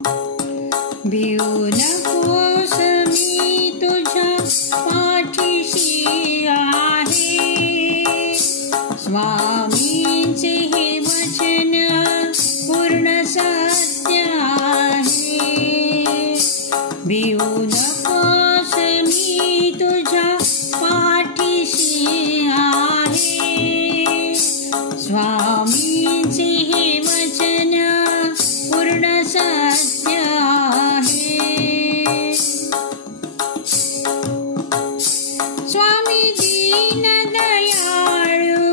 भिऊ नकोस मी तुझ्या पाठीशी आहे. स्वामींचे हे वचन पूर्ण सत्य आहे. भिऊ नकोस मी तुझ्या पाठीशी आहे. स्वामींचे हे वचन पूर्ण सत्य आहे. स्वामी दीन दयाळू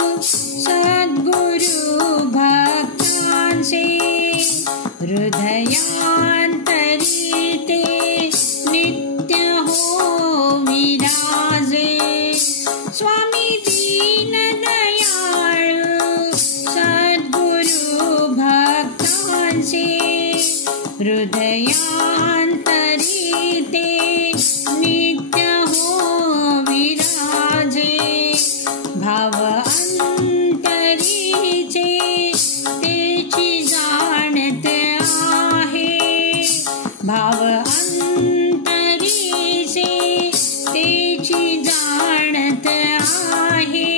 सद्गुरु भक्तांचे हृदयांतरी ते नित्य हो विराजे. स्वामी दीन दयाळू सद्गुरु भक्तांचे हृदयांतरी ते नित्य हो विराजे. भाव अंतरीचे तेची जाणत आहे. भाव अंतरीचे तेची जाणत आहे.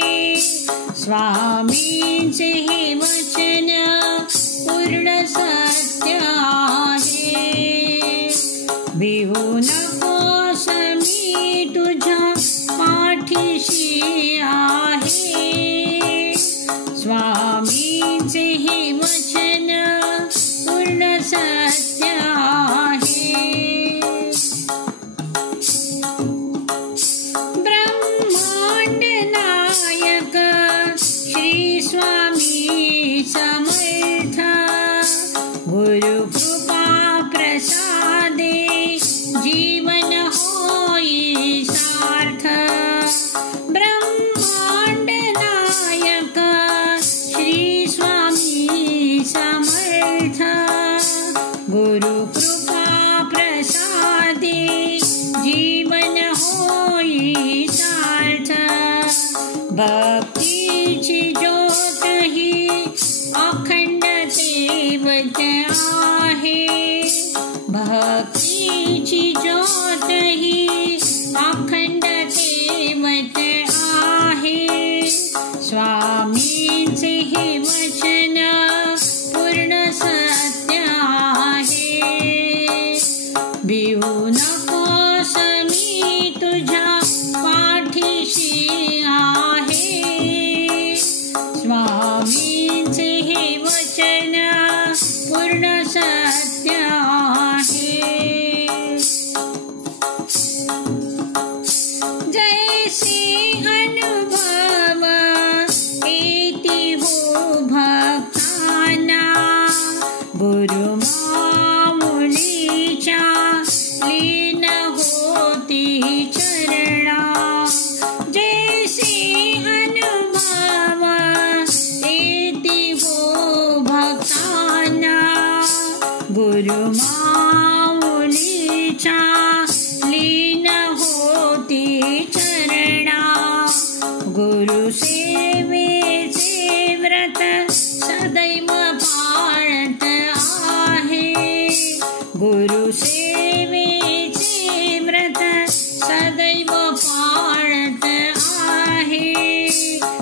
स्वामींचे हे वचन पूर्ण सत्य आहे. भिऊ नकोस मी तुझ्या पाठीशी आहे. स्वामींचे हे वचन पूर्ण सत्य आहे. ब्रह्मांड नायक श्री स्वामी समर्थ गुरु कृपा प्रसादे जीवन होई सार्थ. ब्रह्मांड नायक श्री स्वामी समर्थ गुरु कृपा प्रसादे जीवन होई सार्थ. भक्तीची ज्योत ही अखंड तेवत आहे. भक्तीची ज्योत ही अखंड तेवत आहे. स्वामींचे हे वचन पूर्ण सत्य आहे. भिऊ नकोस मी तुझ्या पाठीशी आहे. स्वामींचे हे वचन पूर्ण सत्य आहे. जैसे अनुभव येती हो भक्तांना गुरु माऊलीच्या लीन होती चरणा. जैसे अनुभव येती हो भक्तांना गुरु माऊलीच्या लीन होती चरणा. गुरु सेवेचे व्रत सदैव पाळत आहे. गुरु सेवेचे व्रत सदैव पाळत आहे.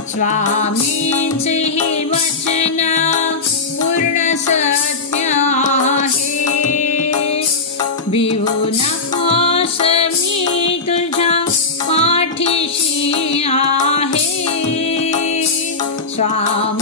स्वामींचे हे वचन पूर्ण सत्य आहे. भिऊ नकोस मी तुझ्या पाठीशी आहे. स्वामी